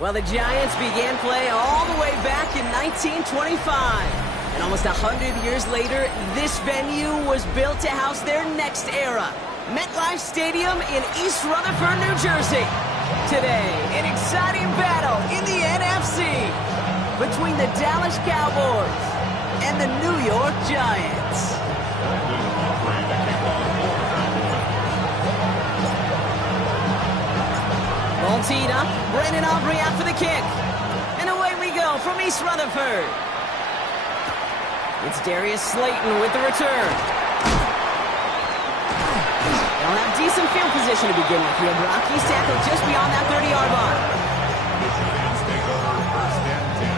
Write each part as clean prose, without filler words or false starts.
Well, the Giants began play all the way back in 1925. And almost 100 years later, this venue was built to house their next era. MetLife Stadium in East Rutherford, New Jersey. Today, an exciting battle in the NFC between the Dallas Cowboys and the New York Giants. Ball teed up, Brandon Aubrey out for the kick. And away we go from East Rutherford. It's Darius Slayton with the return. They'll have decent field position to begin with here, Brock. He's tackled just beyond that 30-yard line. The Giants take over first and 10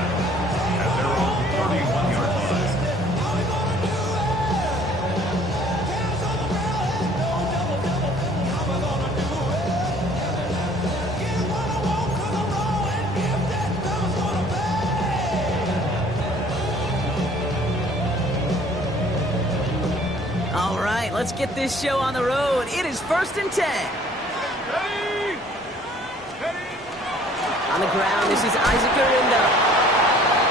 at their own 31-yard line. All right, let's get this show on the road. It is first and 10. Ready? On the ground, this is Isaac Garinda.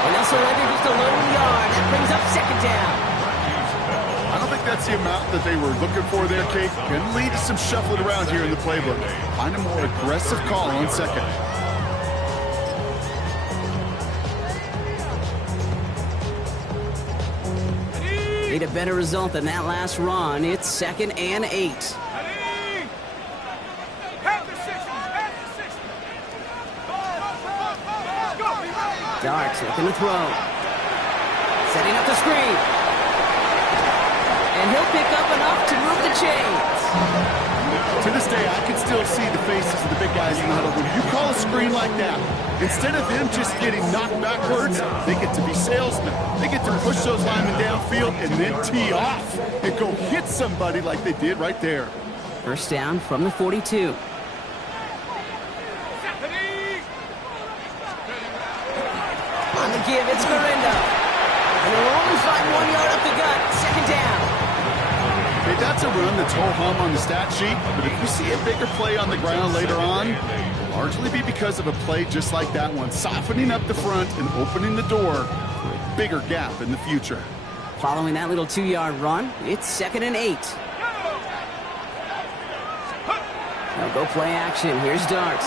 And they'll surrender just a lone yard. That brings up second down. I don't think that's the amount that they were looking for there, Kate. Can lead to some shuffling around here in the playbook. Find a more aggressive call on second. Need a better result than that last run. It's 2nd and 8. Darks looking to throw. Setting up the screen. And he'll pick up enough to move the chains. To this day, I can still see the faces of the big guys in the huddle. When you call a screen like that, instead of them just getting knocked backwards, they get to be salesmen. They get to push those linemen downfield and then tee off and go hit somebody like they did right there. First down from the 42. On the give, it's Garinda. And they'll only find 1 yard up the gut. Second down. Hey, that's a run that's ho-hum on the stat sheet, but if you see a bigger play on the ground later on, it'll largely be because of a play just like that one, softening up the front and opening the door for a bigger gap in the future. Following that little 2-yard run, it's 2nd and 8. Now go play action. Here's Dart.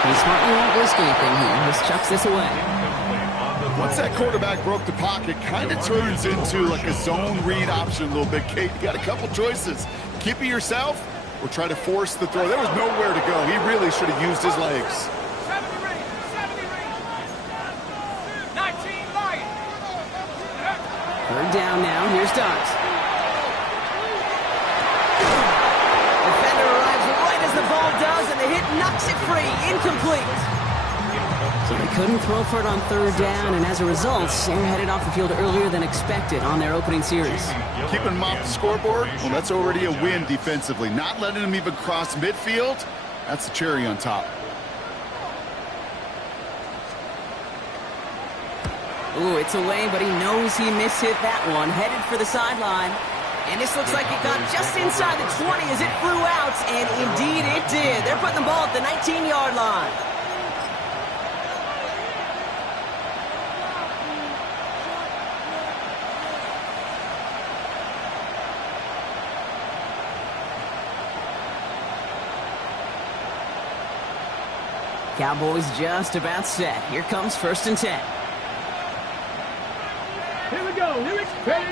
He smartly won't risk anything here. Just chucks this away. Once that quarterback broke the pocket, kind of turns into like a zone read option a little bit. Kate, you got a couple choices. Keep it yourself or try to force the throw. There was nowhere to go. He really should have used his legs. 19 Lions. Third down now. Here's Dart. Defender arrives right as the ball does, and the hit knocks it free. Incomplete. So they couldn't throw for it on third down, and as a result, they're headed off the field earlier than expected on their opening series. Keeping them off the scoreboard, well, that's already a win defensively. Not letting them even cross midfield, that's the cherry on top. Ooh, it's away, but he knows he mishit that one. Headed for the sideline. And this looks like it got just inside the 20 as it flew out, and indeed it did. They're putting the ball at the 19-yard line. Cowboys just about set. Here comes 1st and 10. Here we go. Here it's ready.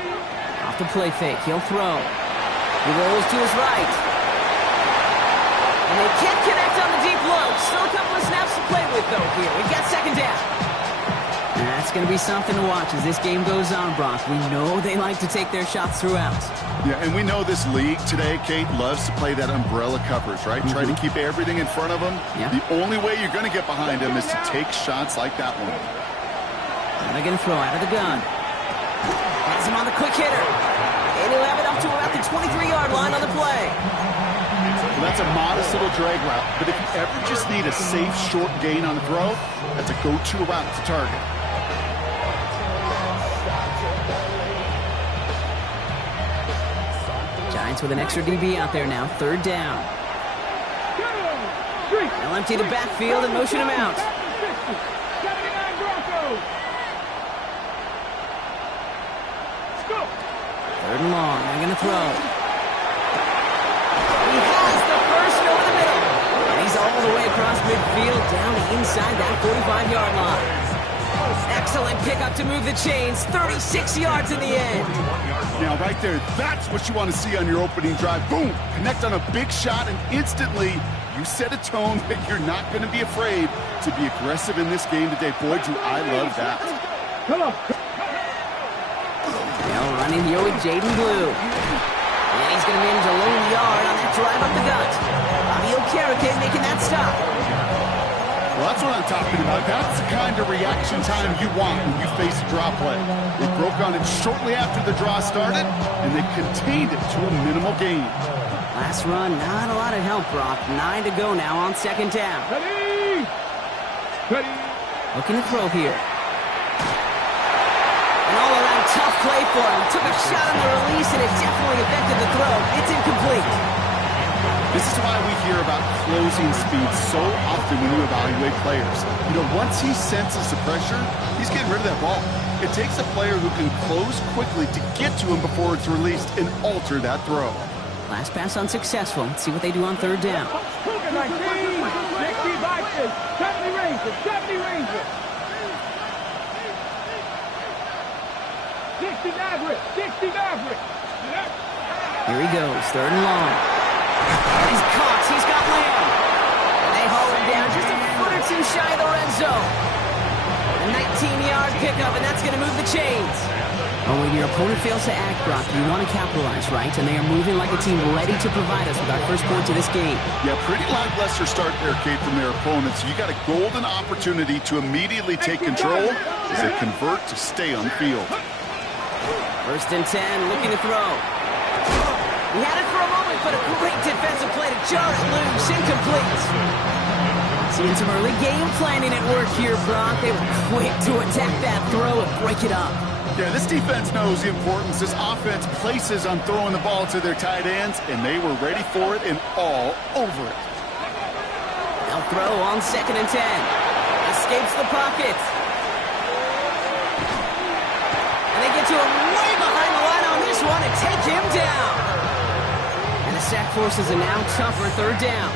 Off the play fake, he'll throw. He rolls to his right. And they can't connect on the deep low. Still a couple of snaps to play with, though, here. We've got second down. And that's going to be something to watch as this game goes on, Brock. We know they like to take their shots throughout. Yeah, and we know this league today, Kate, loves to play that umbrella coverage, right? Try to keep everything in front of them. Yeah. The only way you're going to get behind them is to take shots like that one. And they're going to throw out of the gun. Has him on the quick hitter. And he'll have it up to about the 23-yard line on the play. Well, that's a modest little drag route, but if you ever just need a safe, short gain on the throw, that's a go-to route to target. Giants with an extra DB out there now. Third down. They'll empty the backfield and motion him out. 79 Broncos. Let's go. 3rd and long. They're going to throw. He has the first over the middle. And he's all the way across midfield down inside that 45-yard line. Excellent pickup to move the chains. 36 yards in the end. Now, right there, that's what you want to see on your opening drive. Boom! Connect on a big shot, and instantly you set a tone that you're not going to be afraid to be aggressive in this game today. Boy, do I love that. Come on. They'll run in here with Jaden Blue. And he's going to manage a lone yard on that drive up the gut. Bobby Okereke making that stop. Well, that's what I'm talking about. That's the kind of reaction time you want when you face a draw play. They broke on it shortly after the draw started, and they contained it to a minimal gain. Last run, not a lot of help, Brock. 9 to go now on 2nd down. Ready. Ready. Looking to throw here. An all-around tough play for him. Took a shot on the release, and it definitely affected the throw. It's incomplete. This is why we hear about closing speed so often when you evaluate players. You know, once he senses the pressure, he's getting rid of that ball. It takes a player who can close quickly to get to him before it's released and alter that throw. Last pass unsuccessful. Let's see what they do on 3rd down. 19. 60 boxes. 70 Rangers. 70 Rangers. 60 Mavericks. 60 Mavericks. Here he goes, 3rd and long. He's caught. He's got Lamb. And they haul him down just a foot or two shy of the red zone. A 19-yard pickup, and that's going to move the chains. Oh, when your opponent fails to act, Brock, you want to capitalize, right? And they are moving like a team ready to provide us with our first point to this game. Yeah, pretty lackluster start there, Kate, from their opponents. You got a golden opportunity to immediately take control as they convert to stay on the field. 1st and 10, looking to throw. He had it for a moment, but a great defensive play to jar it loose, incomplete. Seeing some early game planning at work here, Brock. They were quick to attack that throw and break it up. Yeah, this defense knows the importance this offense places on throwing the ball to their tight ends, and they were ready for it and all over it. They'll throw on 2nd and 10. Escapes the pocket. And they get to him way behind the line on this one and take him down. And the sack forces a now tougher 3rd down.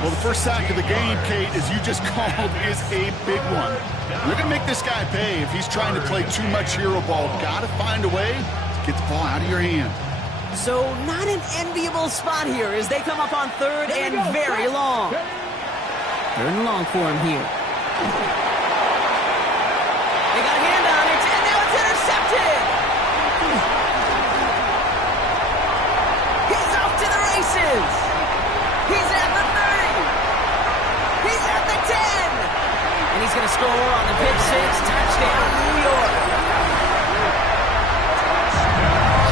Well, the first sack of the game, Kate, as you just called, is a big one. You're going to make this guy pay if he's trying to play too much hero ball. Got to find a way to get the ball out of your hand. So not an enviable spot here as they come up on 3rd and very long. 3rd and long for him here. They got a hand on it, and now it's intercepted. He's off to the races. He's at the 30. He's at the 10. And he's going to score on the pick 6. Touchdown, New York.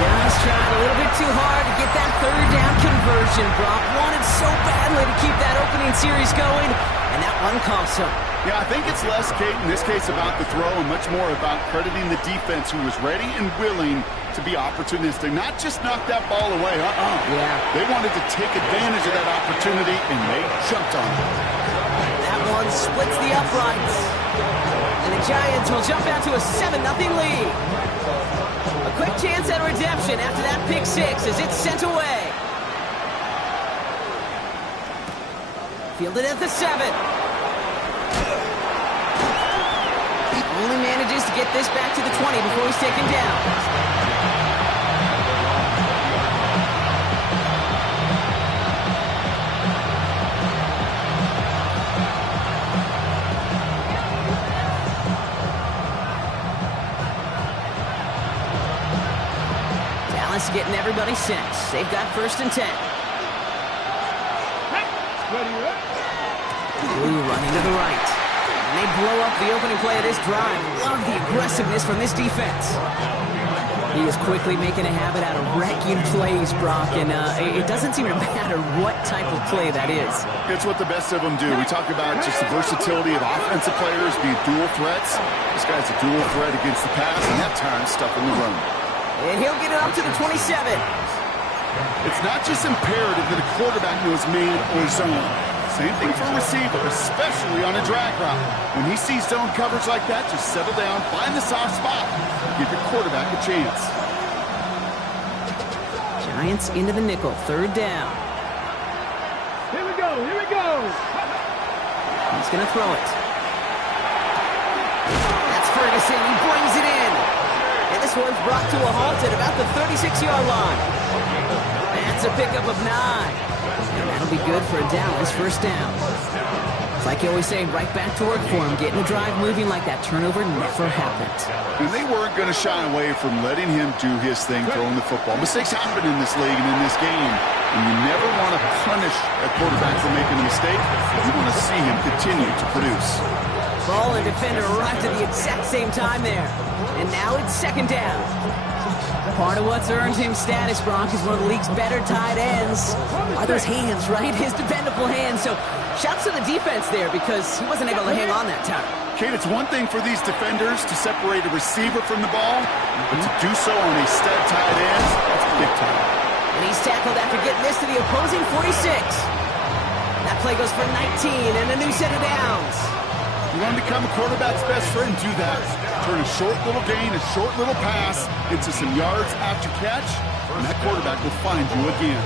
Just tried a little bit too hard to get that 3rd down conversion. Brock wanted so badly to keep that opening series going, and that one cost him. Yeah, I think it's less, Kate, in this case about the throw and much more about crediting the defense who was ready and willing to be opportunistic. Not just knock that ball away. Yeah. They wanted to take advantage of that opportunity, and they jumped on it. That one splits the uprights. And the Giants will jump out to a 7-0 lead. A quick chance at redemption after that pick 6 as it's sent away. Fielded at the 7. Only manages to get this back to the 20 before he's taken down. Dallas getting everybody set. They've got 1st and 10. Blue running to the right. And they blow up the opening play of this drive. Love the aggressiveness from this defense. He is quickly making a habit out of wrecking plays, Brock, and it doesn't seem to matter what type of play that is. It's what the best of them do. We talk about just the versatility of offensive players being dual threats. This guy's a dual threat against the pass, and that time stuff in the run. And he'll get it up to the 27. It's not just imperative that a quarterback knows man or zone. Same thing for a receiver, especially on a drag route. When he sees zone coverage like that, just settle down, find the soft spot, give your quarterback a chance. Giants into the nickel, third down. Here we go, here we go. He's going to throw it. That's Ferguson, he brings it in. And this one's brought to a halt at about the 36-yard line. That's a pickup of 9. And that'll be good for a Dallas first down. It's like you always say, right back to work for him. Getting a drive moving like that turnover never happened. And they weren't going to shy away from letting him do his thing, throwing the football. Mistakes happen in this league and in this game. And you never want to punish a quarterback for making a mistake. You want to see him continue to produce. Ball and defender arrived at the exact same time there. And now it's second down. Part of what's earned him status, Brock, is one of the league's better tight ends. Are those hands, right? His dependable hands. So shouts to the defense there because he wasn't able to hang on that time. Kate, it's one thing for these defenders to separate a receiver from the ball, but to do so on a stud tight end, that's big time. And he's tackled after getting this to the opposing 46. That play goes for 19 and a new set of downs. You want to become a quarterback's best friend, do that. Turn a short little gain, a short little pass into some yards after catch, and that quarterback will find you again.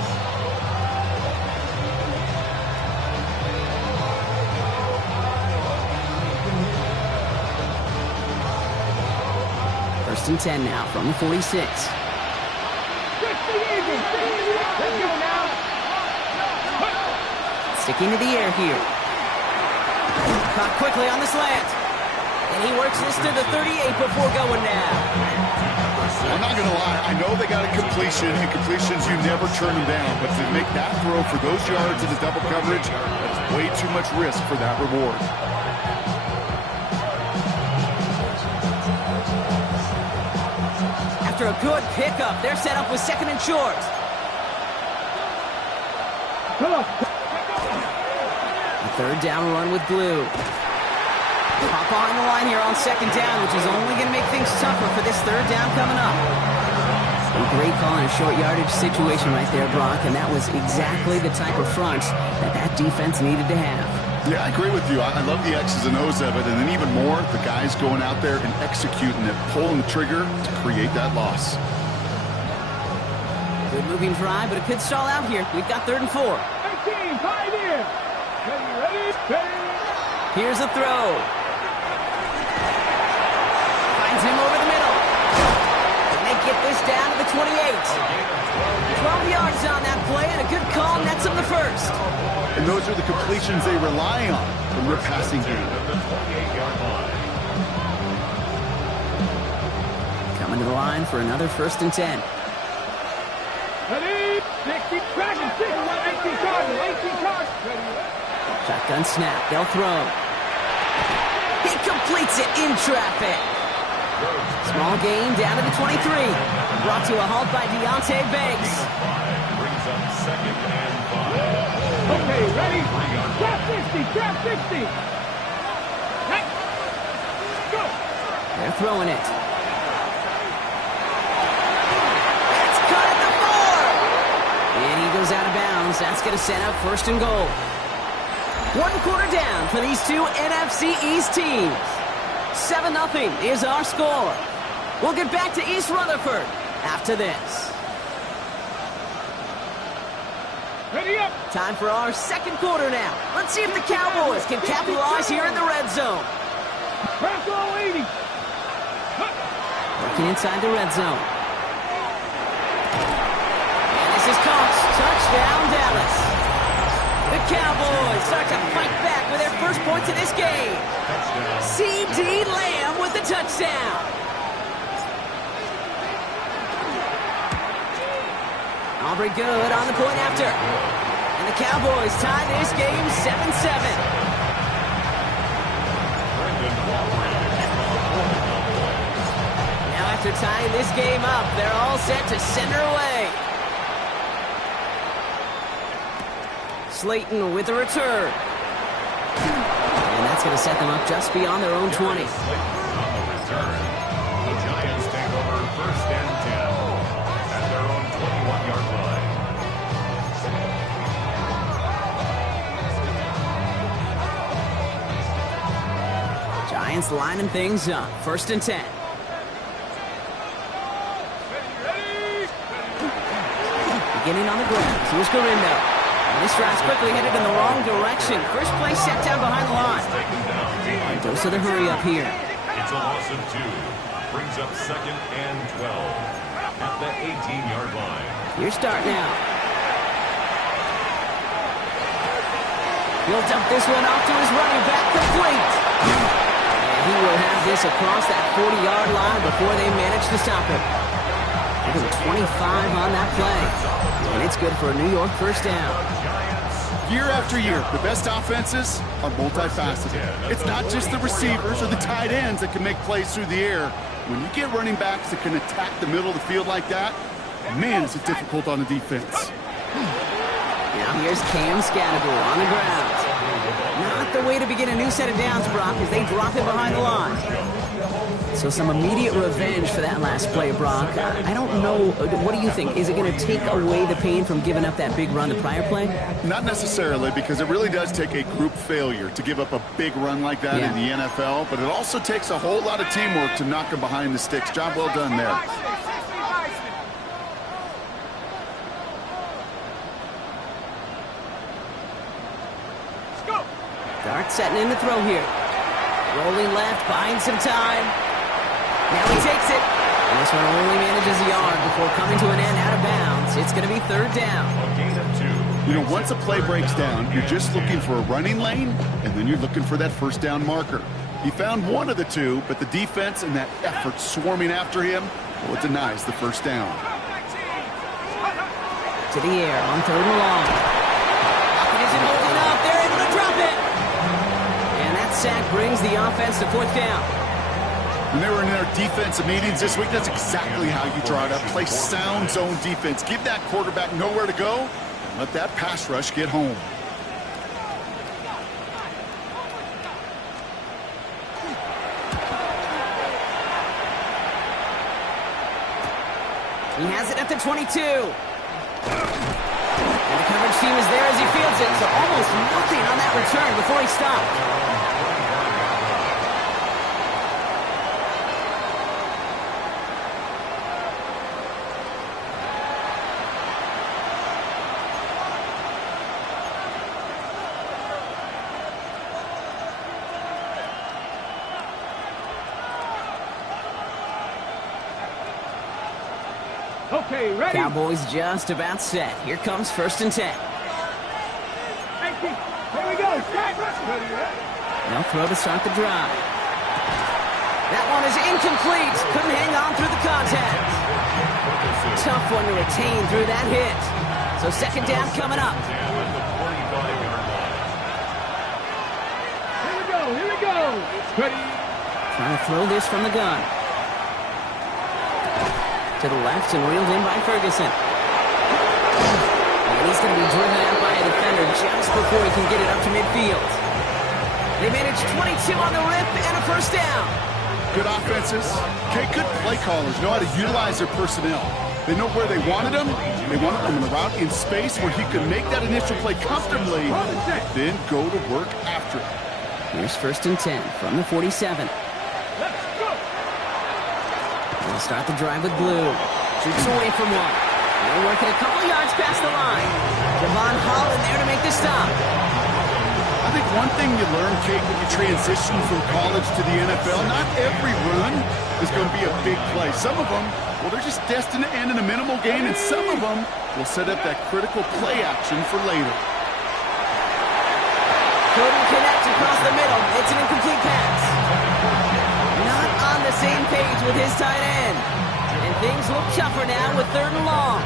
First and 10 now from the 46. Let's go now. Sticking to the air here. Caught quickly on the slant. And he works this to the 38 before going down. I'm not going to lie. I know they got a completion, and completions, you never turn them down. But to make that throw for those yards in the double coverage, that's way too much risk for that reward. After a good pickup, they're set up with second and short. Come on. A third down run with Blue. Hop on the line here on second down, which is only going to make things tougher for this third down coming up. A great call in a short yardage situation right there, Brock, and that was exactly the type of front that defense needed to have. Yeah, I agree with you. I love the X's and O's of it, and then even more, the guys going out there and executing it, pulling the trigger to create that loss. Good moving drive, but it could stall out here. We've got 3rd and 4. 18, 5 in. Ready. Here's a throw. Finds him over the middle. And they get this down to the 28. 12 yards on that play, and a good call nets him the first. And those are the completions they rely on from their passing game. Coming to the line for another 1st and 10. Ready. 60, tracking, 18 cards. Shotgun snap. They'll throw. He completes it in traffic. Small gain down to the 23. Brought to a halt by Deontay Banks. Brings up 2nd and 5. Okay, ready? Trap 60. Right. Go. They're throwing it. It's cut at the 4. And he goes out of bounds. That's going to set up 1st and goal. 1 quarter down for these two NFC East teams. 7-0 is our score. We'll get back to East Rutherford after this. Ready up. Time for our 2nd quarter now. Let's see if the Cowboys can capitalize here in the red zone. Press all 80. Working inside the red zone. And this is caught. Touchdown, Dallas. The Cowboys start to fight back with their first points in this game. C.D. Lamb with the touchdown. Aubrey good on the point after. And the Cowboys tie this game 7-7. Now after tying this game up, they're all set to send her away. Slayton with a return. And that's going to set them up just beyond their own 20. On the return, the Giants take over 1st and 10 at their own 21-yard line. defense lining things up. 1st and 10. Beginning on the ground. Here's Garindo. And this drive's quickly headed in the wrong direction. First play set down behind the line. Dose of the hurry up here. It's a loss of 2. Brings up 2nd and 12 at the 18-yard line. Here's start now. He'll dump this one off to his running back, complete. And he will have this across that 40-yard line before they manage to stop it. It was a 25 on that play. And it's good for a New York 1st down. Year after year, the best offenses are multifaceted. It's not just the receivers or the tight ends that can make plays through the air. When you get running backs that can attack the middle of the field like that, man, is it difficult on the defense. Now here's Cam Scatterbull on the ground. Not the way to begin a new set of downs, Brock, as they drop it behind the line. So some immediate revenge for that last play, Brock. I don't know. What do you think? Is it going to take away the pain from giving up that big run the prior play? Not necessarily, because it really does take a group failure to give up a big run like that in the NFL, but it also takes a whole lot of teamwork to knock them behind the sticks. Job well done there. Dart setting in the throw here. Rolling left, buying some time. Now he takes it. And this one only manages a yard before coming to an end out of bounds. It's going to be 3rd down. A gain of 2. You know, once a play breaks down, you're just looking for a running lane, and then you're looking for that 1st down marker. He found one of the two, but the defense and that effort swarming after him, well, it denies the 1st down. To the air on 3rd and long. It isn't holding up. They're able to drop it. And that sack brings the offense to 4th down. When they were in their defensive meetings this week, that's exactly how you draw it up. Play sound zone defense. Give that quarterback nowhere to go, and let that pass rush get home. He has it at the 22. And the coverage team is there as he fields it, so almost nothing on that return before he stopped. Okay, ready? Cowboys just about set. Here comes 1st and 10. Here we go. They'll throw to start the drive. That one is incomplete. Couldn't hang on through the contact. Tough one to retain through that hit. So 2nd down coming up. Here we go. Ready? Trying to throw this from the gun. To the left and reeled in by Ferguson. And he's going to be driven out by a defender just before he can get it up to midfield. They managed 22 on the rip and a 1st down. Good offenses. Okay, good play callers know how to utilize their personnel. They know where they wanted them. They wanted them in the route in space where he could make that initial play comfortably, then go to work after it. Here's 1st and 10 from the 47. They'll start the drive with Blue. Shoots away from one. They're working a couple yards past the line. Javon Holland there to make the stop. I think one thing you learn, Kate, when you transition from college to the NFL, not every run is going to be a big play. Some of them, well, they're just destined to end in a minimal gain, and some of them will set up that critical play action for later. Couldn't connect across the middle. It's an incomplete pass. Not on the same page with his tight end. And things look tougher now with 3rd and long.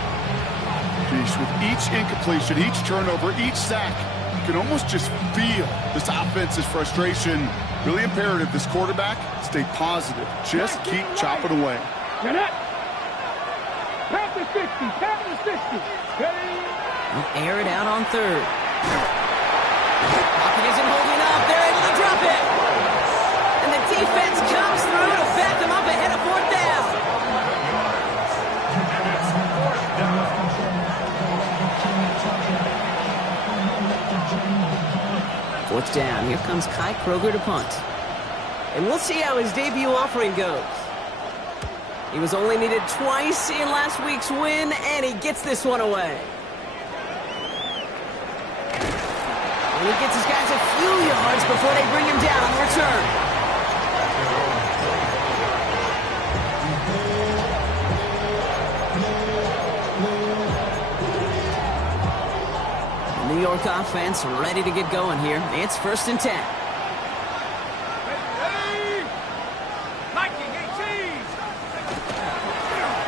Geez, with each incompletion, each turnover, each sack, you can almost just feel this offense's frustration. Really imperative this quarterback stay positive. Just keep chopping away. You're not. Pass the 60. Pass the 60. They'll air it out on 3rd. Pocket isn't holding up. They're able to drop it. And the defense comes through to back them up ahead of 4th down. Fourth down. Here comes Kai Kroger to punt. And we'll see how his debut offering goes. He was only needed twice in last week's win, and he gets this one away. And he gets his guys a few yards before they bring him down on the return. The New York offense ready to get going here. It's 1st and 10.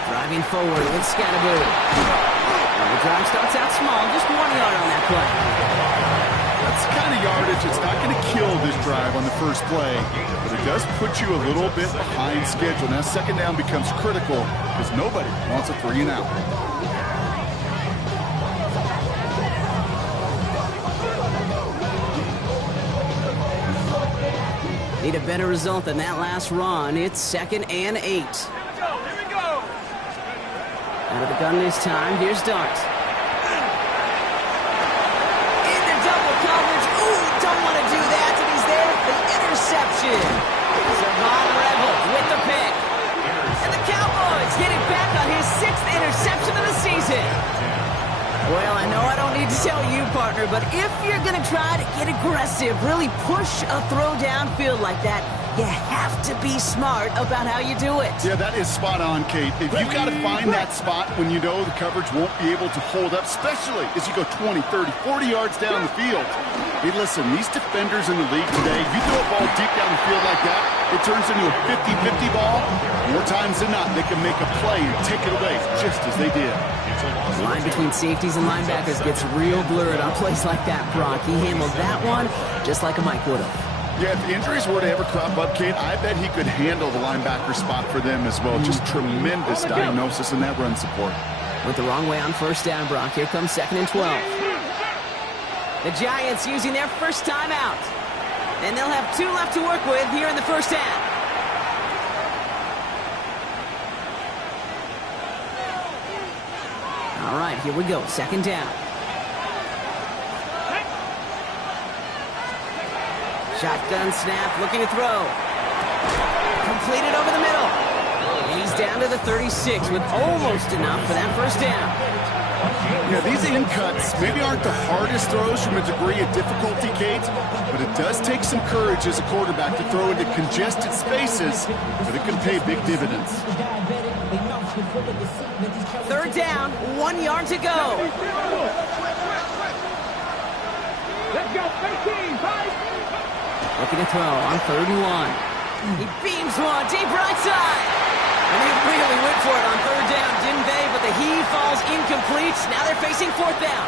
Driving forward with Scatterby. The drive starts out small, just 1 yard on that play. That's the kind of yardage. It's not going to kill this drive on the first play, but it does put you a little bit behind schedule. Now 2nd down becomes critical because nobody wants a 3 and out. Need a better result than that last run. It's 2nd and 8. Here we go. Out of the gun this time. Here's Dart. Into double coverage. Ooh, don't want to do that. And he's there. The interception. Savon Rebel with the pick. And the Cowboys get it back on his 6th interception of the season. Well, I know I don't need to tell you, partner, but if you're going to try to get aggressive, really push a throw downfield like that, you have to be smart about how you do it. Yeah, that is spot on, Kate. If you've got to find that spot when you know the coverage won't be able to hold up, especially as you go 20, 30, 40 yards down the field. Hey, listen, these defenders in the league today, you throw a ball deep down the field like that, it turns into a 50-50 ball. More times than not, they can make a play and take it away, just as they did. The line between safeties and linebackers gets real blurred on plays like that, Brock. He handled that one just like a Mike would have. Yeah, if injuries were to ever crop up, Kate, I bet he could handle the linebacker spot for them as well. Just tremendous diagnosis in that run support. Went the wrong way on 1st down, Brock. Here comes 2nd and 12. The Giants using their first time out. And they'll have 2 left to work with here in the 1st half. All right, here we go. 2nd down. Shotgun snap, looking to throw. Completed over the middle. And he's down to the 36 with almost enough for that 1st down. Yeah, these in cuts maybe aren't the hardest throws from a degree of difficulty, Kate, but it does take some courage as a quarterback to throw into congested spaces, but it can pay big dividends. 3rd down, 1 yard to go. Let's go, 13, 5. Looking to throw on 3rd and 1. He beams one deep right side. And they really went for it on 3rd down, didn't they? But the heave falls incomplete. Now they're facing 4th down.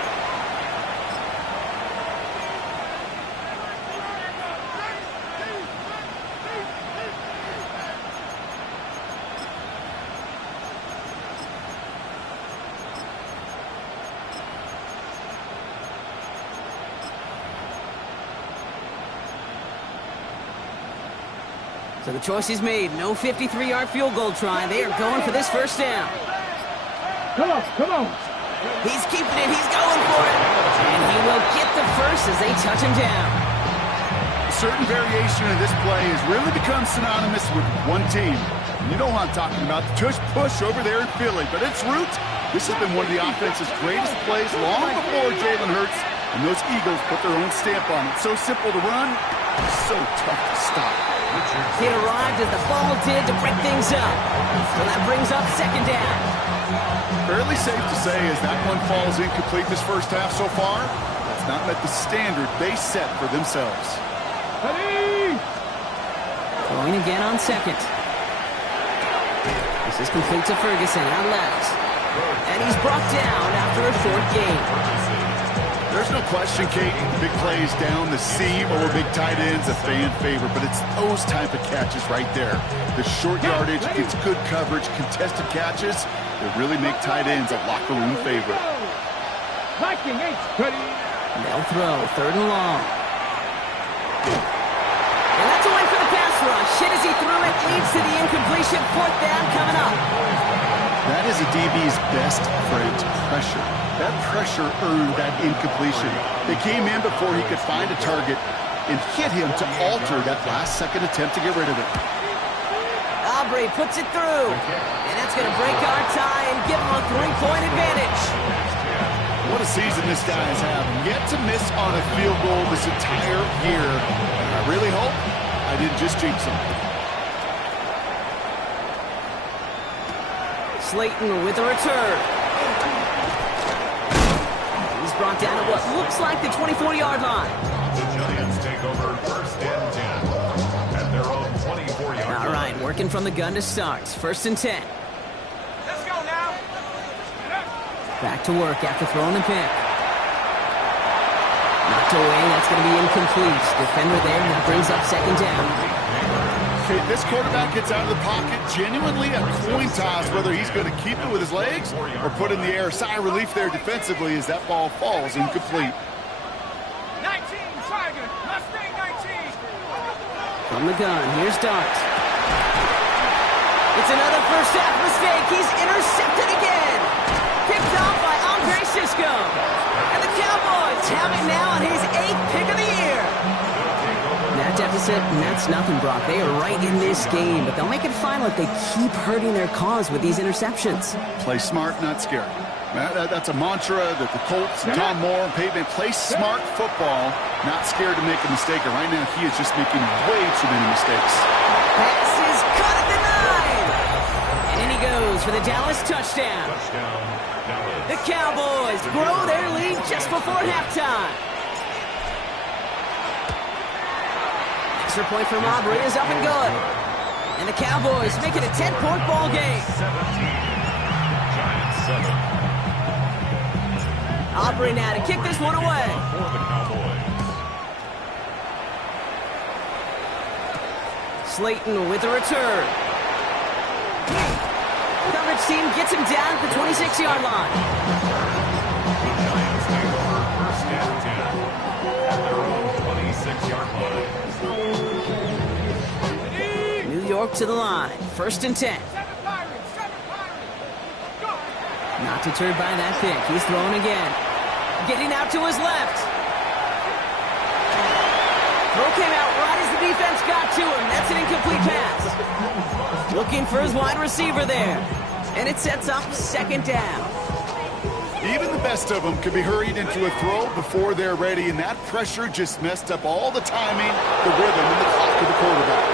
So the choice is made. No 53-yard field goal try. They are going for this 1st down. Come on, come on. He's keeping it. He's going for it. And he will get the first as they touch him down. A certain variation in this play has really become synonymous with one team. You know what I'm talking about. The tush push over there in Philly. But its roots, this has been one of the offense's greatest plays long before Jalen Hurts and those Eagles put their own stamp on it. So simple to run, so tough to stop. It arrived as the ball did to break things up. So that brings up 2nd down. Fairly safe to say as that one falls incomplete this 1st half so far, that's not met the standard they set for themselves. Ready? Throwing again on 2nd. This is complete to Ferguson out left. And he's brought down after a short gain. There's no question, Kate, big plays down the seam or big tight ends, a fan favorite, but it's those type of catches right there. The short yardage, gets good coverage, contested catches, that really make tight ends a locker room favorite. Viking 8, ready? They'll throw 3rd and long. And that's away for the pass rush. Hit as he threw it, leads to the incompletion. 4th down coming up. That is a DB's best friend, pressure. That pressure earned that incompletion. They came in before he could find a target. and hit him to alter that last-second attempt to get rid of it. Aubrey puts it through, and that's going to break our tie and give him a 3-point advantage. What a season this guy is having. Yet to miss on a field goal this entire year. And I really hope I didn't just jinx him. Slayton with a return. He's brought down at what looks like the 24-yard line. The Giants take over first and 10 at their own 24-yard line. All right, working from the gun to start. First and 10. Let's go now. Back to work after throwing the pick. Knocked away, that's going to be incomplete. Defender there, that brings up second down. Okay, this quarterback gets out of the pocket, genuinely a coin toss whether he's going to keep it with his legs or put in the air. Sigh of relief there defensively as that ball falls incomplete. 19, Tiger. Mustang 19. From the gun, here's Dart. It's another first half mistake. He's intercepted again. Picked off by Andre Sisco. And the Cowboys have it now on his 8th pick of the year. That deficit, and that's nothing, Brock. They are right in this game, but they'll make it final if they keep hurting their cause with these interceptions. Play smart, not scared. That's a mantra that the Colts and Tom Moore and Peyton play smart football, not scared to make a mistake. And right now, he is just making way too many mistakes. Pass is caught at the 9. And in he goes for the Dallas touchdown. The Cowboys grow their lead just before halftime. Extra point from Aubrey is up and good. And the Cowboys make it a 10-point ball game. 17. Giants 7. Aubrey now to kick this one away. For the Cowboys. Slayton with the return. Coverage team gets him down at the 26-yard line. The Giants take over first and 10 at their own 26-yard line. New York to the line. First and 10. Not deterred by that pick. He's throwing again. Getting out to his left. Throw came out right as the defense got to him. That's an incomplete pass. Looking for his wide receiver there. And it sets up second down. Even the best of them could be hurried into a throw before they're ready, and that pressure just messed up all the timing, the rhythm, and the clock of the quarterback.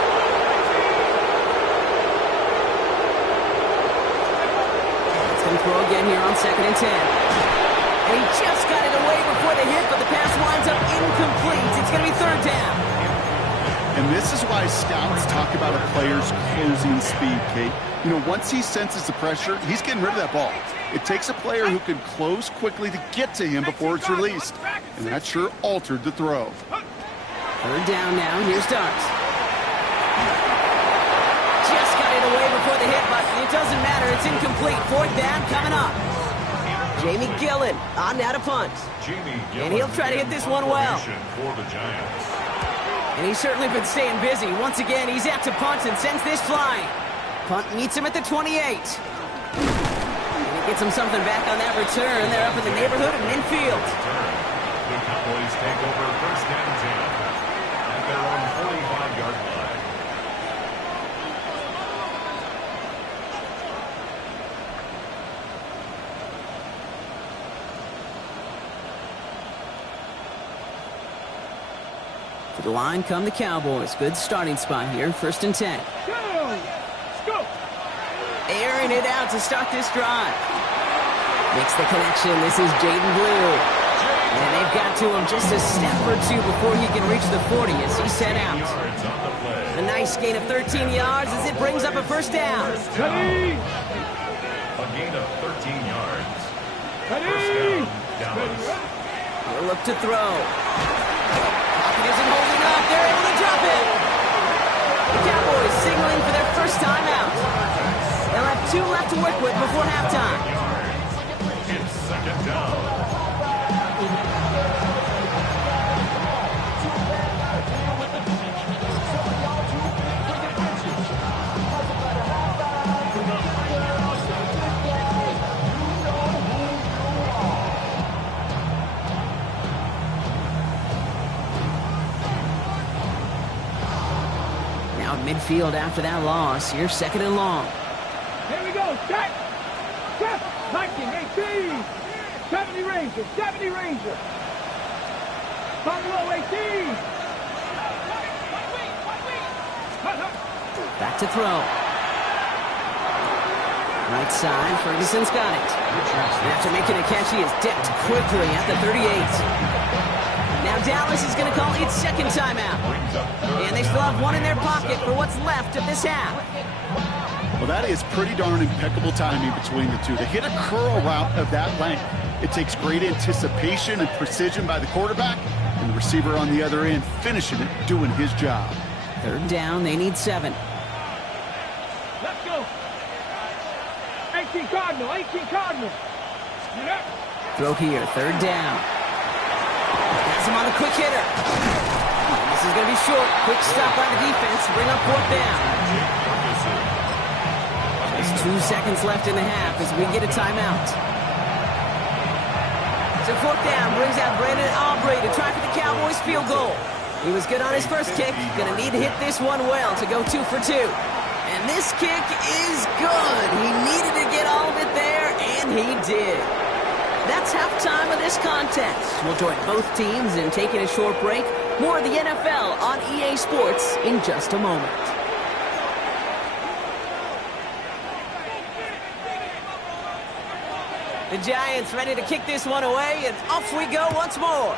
It's going to throw again here on second and 10. And he just got it away before the hit, but the pass winds up incomplete. It's going to be third down. And this is why scouts talk about a player's closing speed, Kate. You know, once he senses the pressure, he's getting rid of that ball. It takes a player who can close quickly to get to him before it's released. And that sure altered the throw. Third down now. Here's Dart. Just got it away before the hit, but it doesn't matter. It's incomplete. Fourth down coming up. Jamie Gillen on now to punt. And he'll try to hit this one well. For the Giants. And he's certainly been staying busy. Once again, he's out to punt and sends this flying. Punt meets him at the 28. And he gets him something back on that return. They're up in the neighborhood of midfield. The Cowboys take over first and 10 at their own 45-yard line. To the line come the Cowboys. Good starting spot here. First and 10. Go. Airing it out to start this drive. Makes the connection. This is Jaden Blue. And they've got to him just a step or two before he can reach the 40 as he's set out. A nice gain of 13 yards as it brings up a first down. Ready. A gain of 13 yards. Ready. Dallas. He'll look to throw. Pocket isn't holding up. They're able to drop it. The Cowboys signaling for their first time out. They'll have 2 left to work with before halftime. It's second down. around midfield after that loss. Here's 2nd and long. Here we go. Set. Set. 19, 18. 70 Rangers. 70 Rangers. Buffalo 18. Back to throw. Right side, Ferguson's got it. After making a catch, he is decked quickly at the 38. Now Dallas is going to call its 2nd timeout. And they still have one in their pocket for what's left of this half. Well, that is pretty darn impeccable timing between the two. To hit a curl route of that length, it takes great anticipation and precision by the quarterback, and the receiver on the other end finishing it, doing his job. 3rd down, they need 7. Let's go. 18 Cardinal. 18 Cardinal. Throw here, 3rd down. Has him on a quick hitter. This is going to be short. Quick stop by the defense. Bring up 4th down. There's 2 seconds left in the half as we get a timeout. So 4th down brings out Brandon Aubrey to try for the Cowboys field goal. He was good on his first kick. Going to need to hit this one well to go 2 for 2. And this kick is good. He needed to get all of it there, and he did. That's halftime of this contest. We'll join both teams in taking a short break. More of the NFL on EA Sports in just a moment. The Giants ready to kick this one away, and off we go once more.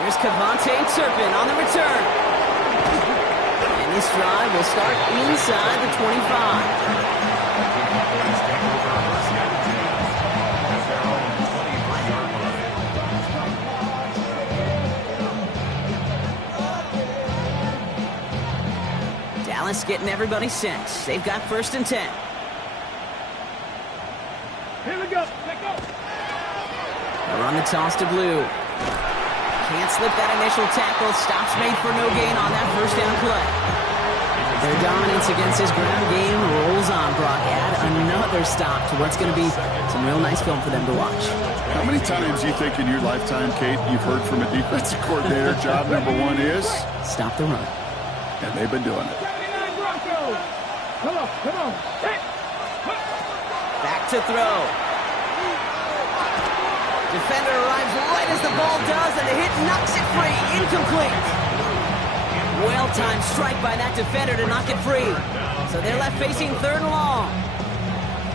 Here's Cavante Turpin on the return. And this drive will start inside the 25. Dallas getting everybody set. They've got 1st and 10. Here we go. Let go. They're on the toss to Blue. Can't slip that initial tackle. Stops made for no gain on that 1st down play. Their dominance against his ground game rolls on. Brock, add another stop to what's going to be some real nice film for them to watch. How many times do you think in your lifetime, Kate, you've heard from a defensive coordinator, job number 1 is? Stop the run. And they've been doing it. 79 Broncos. Come on, come on. Hey. Back to throw. Defender arrives right as the ball does, and the hit knocks it free. Incomplete. Well-timed strike by that defender to knock it free. So they're left facing 3rd and long.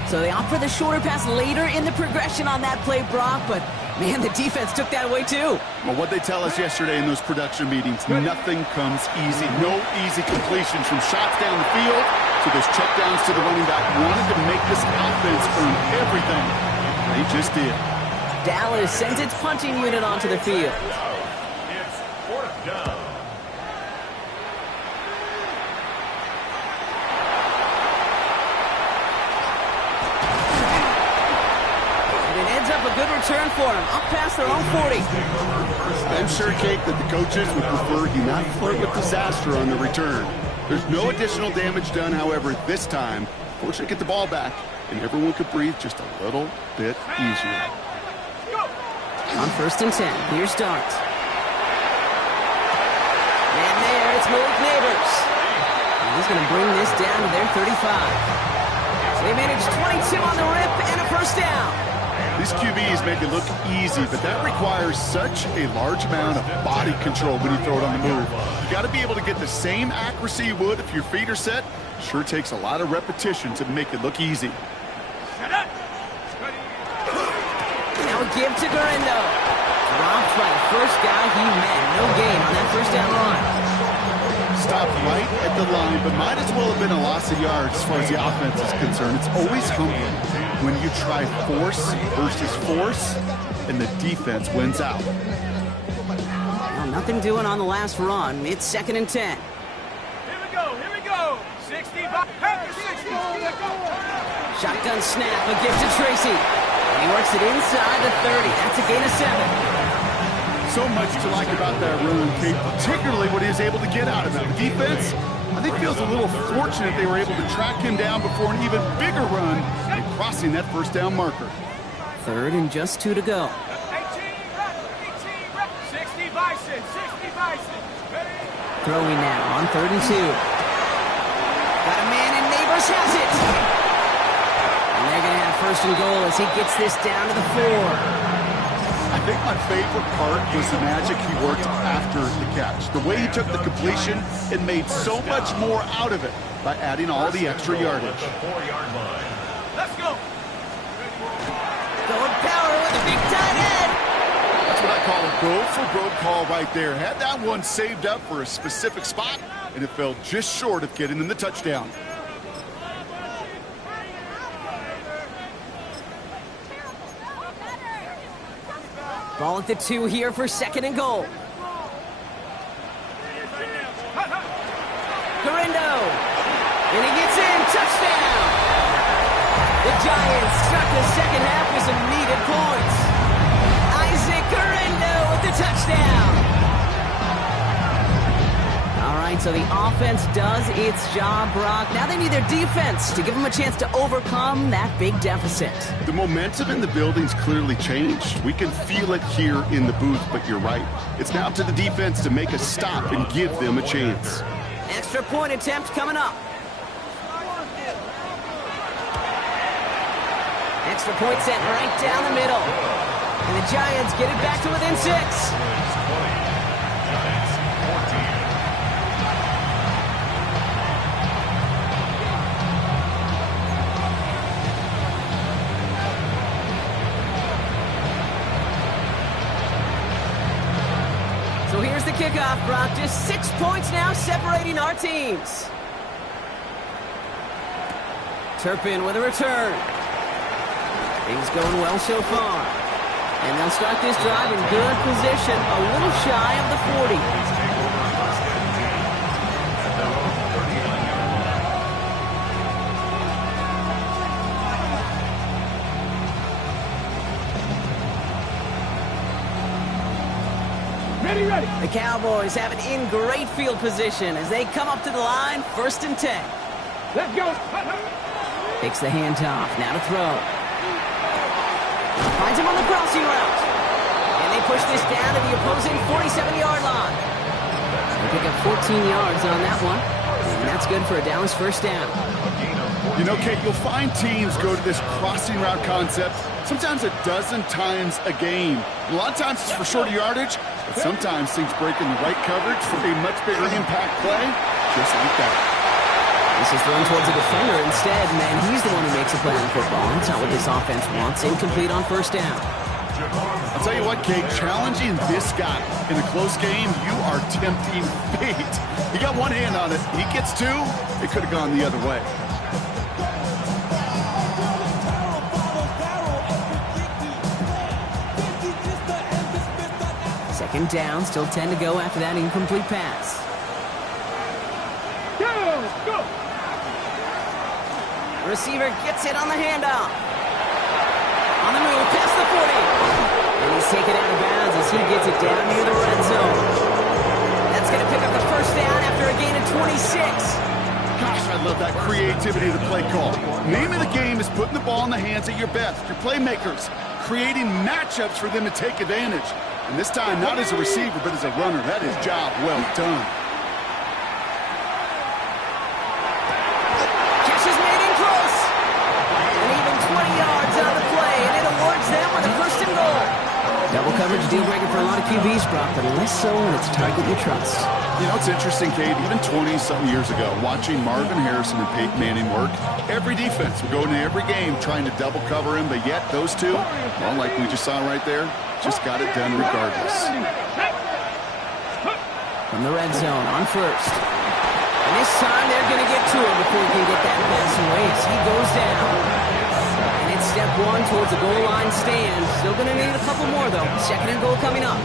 So they opt for the shorter pass later in the progression on that play, Brock, but man, the defense took that away too. Well, what they tell us yesterday in those production meetings, nothing comes easy. No easy completions from shots down the field to those checkdowns to the running back. Wanted to make this offense earn everything. They just did. Dallas sends its punting unit onto the field. It's 4th down. And it ends up a good return for them, up past their own 40. I'm sure, Kate, that the coaches would prefer you not flirt with disaster on the return. There's no additional damage done, however, this time. Fortunately, get the ball back, and everyone could breathe just a little bit easier. On 1st and 10, here's Dart. And there, it's Malik Neighbors. And he's going to bring this down to their 35. So they managed 22 on the rip and a 1st down. These QBs make it look easy, but that requires such a large amount of body control when you throw it on the move. You got to be able to get the same accuracy you would if your feet are set. Sure takes a lot of repetition to make it look easy. Now a give to Guerrero. Dropped by the first guy he met. No gain on that 1st down run. Stopped right at the line, but might as well have been a loss of yards as far as the offense is concerned. It's always humbling when you try force versus force, and the defense wins out. Well, nothing doing on the last run. It's 2nd and 10. Here we go. Here we go. 65. Pack 60. Shotgun snap, a gift to Tracy. And he works it inside the 30. That's a gain of 7. So much to like about that run, Kate, particularly what he was able to get out of it. Defense, I think, feels a little fortunate they were able to track him down before an even bigger run and crossing that 1st down marker. 3rd and just 2 to go. 18 rep, 60 Bison, 60 Bison. Ready? throwing now on 3rd and 2. Got a man, and Neighbors has it. And they're going to have 1st and goal as he gets this down to the 4. I think my favorite part was the magic he worked after the catch. The way he took the completion and made so much more out of it by adding all the extra yardage. Let's go. Going power with a big tight end. That's what I call a go-for-broke call right there. Had that one saved up for a specific spot, and it fell just short of getting them the touchdown. Ball at the 2 here for 2nd and goal. Correndo. And he gets in. Touchdown. The Giants start the second half with some needed points. Isaac Correndo with the touchdown. All right, so the offense does its job, Brock. Now they need their defense to give them a chance to overcome that big deficit. The momentum in the building's clearly changed. We can feel it here in the booth, but you're right. It's now up to the defense to make a stop and give them a chance. Extra point attempt coming up. Extra point sent right down the middle. And the Giants get it back to within 6. So here's the kickoff, Brock. Just 6 points now separating our teams. Turpin with a return. Things going well so far. And they'll start this drive in good position, a little shy of the 40. Ready. The Cowboys have it in great field position as they come up to the line, 1st and 10. Let's go. Takes the handoff, now to throw. Finds him on the crossing route. And they push this down to the opposing 47-yard line. They pick up 14 yards on that one. And that's good for a Dallas 1st down. You know, Kate, you'll find teams go to this crossing route concept sometimes a dozen times a game. A lot of times it's for shorter yardage, but sometimes things break in the right coverage for a much bigger impact play, just like that. This is thrown towards a defender instead, man. He's the one who makes a play on football. That's not what this offense wants. Incomplete on 1st down. I'll tell you what, Kate, challenging this guy in a close game, you are tempting fate. He got one hand on it. He gets 2. It could have gone the other way. Second down, still 10 to go after that incomplete pass. Go. Receiver gets it on the handoff. On the move, past the 40. And he's taken out of bounds as he gets it down near the red zone. That's going to pick up the 1st down after a gain of 26. Gosh, I love that creativity of the play call. Name of the game is putting the ball in the hands of your best, your playmakers, creating matchups for them to take advantage. And this time, not as a receiver, but as a runner. That is job well done. Catch is made in close. And even 20 yards on the play, and it awards them with a 1st and goal. Double coverage deal breaker for a lot of QBs, Brock, but less so when it's a target you trust. You know, it's interesting, Kate, even 20-something years ago, watching Marvin Harrison and Peyton Manning work, every defense would go into every game trying to double cover him, but yet those two, well, like we just saw right there, just got it done regardless. From the red zone on 1st. And this time they're going to get to him before he can get that pass away as he goes down. And it's step 1 towards the goal line stand. Still going to need a couple more, though. 2nd and goal coming up.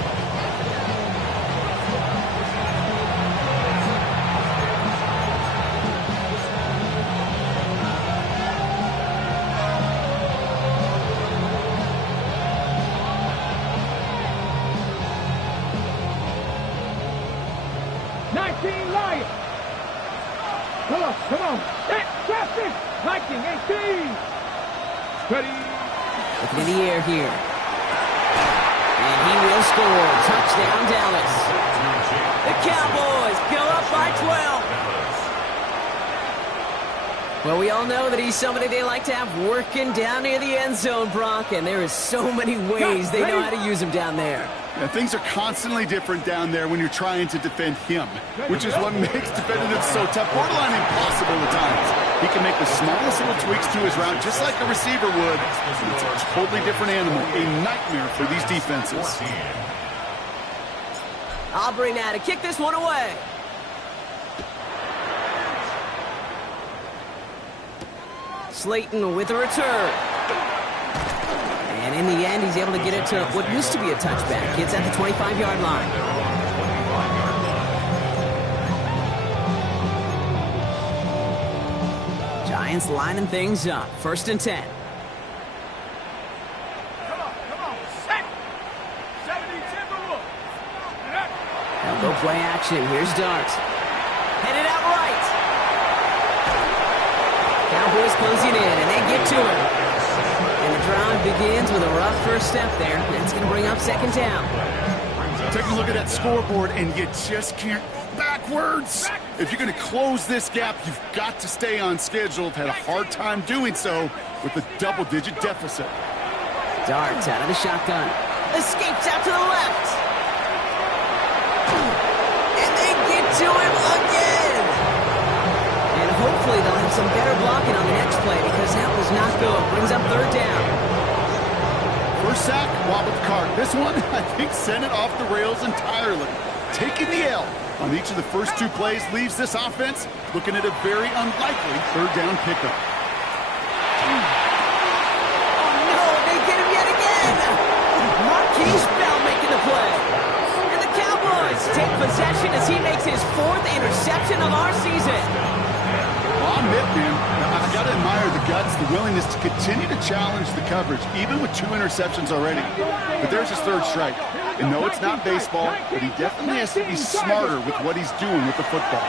Come on. Traffic. 19, 18. Ready. Looking in the air here. And he will score. Touchdown, Dallas. The Cowboys go up by 12. Well, we all know that he's somebody they like to have working down near the end zone, Brock, and there is so many ways they know how to use him down there. Yeah, things are constantly different down there when you're trying to defend him, which is what makes defending him so tough, borderline impossible at times. He can make the smallest little tweaks to his route, just like a receiver would. It's a totally different animal, a nightmare for these defenses. Aubrey now to kick this one away. Slayton with a return. And in the end, he's able to get it to what used to be a touchback. It's at the 25-yard line. Giants lining things up. 1st and 10. Come on, set. 70 Timberwolves. Elbow play action. Here's Dart. Headed out right. Cowboys closing in, and they get to him. And the drive begins with a rough first step there. That's going to bring up 2nd down. Take a look at that scoreboard, and you just can't go backwards. If you're going to close this gap, you've got to stay on schedule. I've had a hard time doing so with a double-digit deficit. Darts out of the shotgun. Escapes out to the left. And they get to him again. And hopefully they'll have some better blocking on the next play because that was not good. Brings up 3rd down. First sack, wobbled the cart. This one, I think, sent it off the rails entirely. Taking the L on each of the first 2 plays leaves this offense looking at a very unlikely 3rd down pickup. Oh no, they get him yet again. Marquise Bell making the play. And the Cowboys take possession as he makes his 4th interception of our season. I'll admit, man, I got to admire the guts, the willingness to continue to challenge the coverage, even with 2 interceptions already. But there's his 3rd strike. And no, it's not baseball, but he definitely has to be smarter with what he's doing with the football.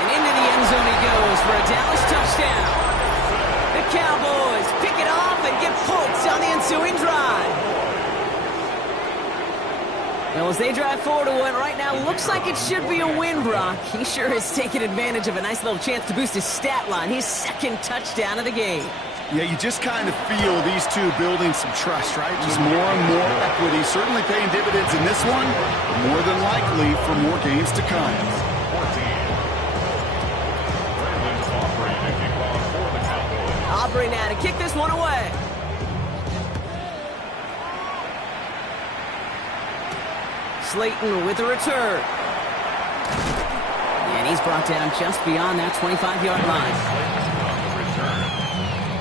And into the end zone he goes for a Dallas touchdown. The Cowboys pick it off and get points on the ensuing drive. Well, as they drive forward to what right now looks like it should be a win, Brock. He sure has taken advantage of a nice little chance to boost his stat line. His 2nd touchdown of the game. Yeah, you just kind of feel these two building some trust, right? Just more and more equity, certainly paying dividends in this one, but more than likely for more games to come. Aubrey now to kick this one away. Slayton with a return. And he's brought down just beyond that 25-yard line.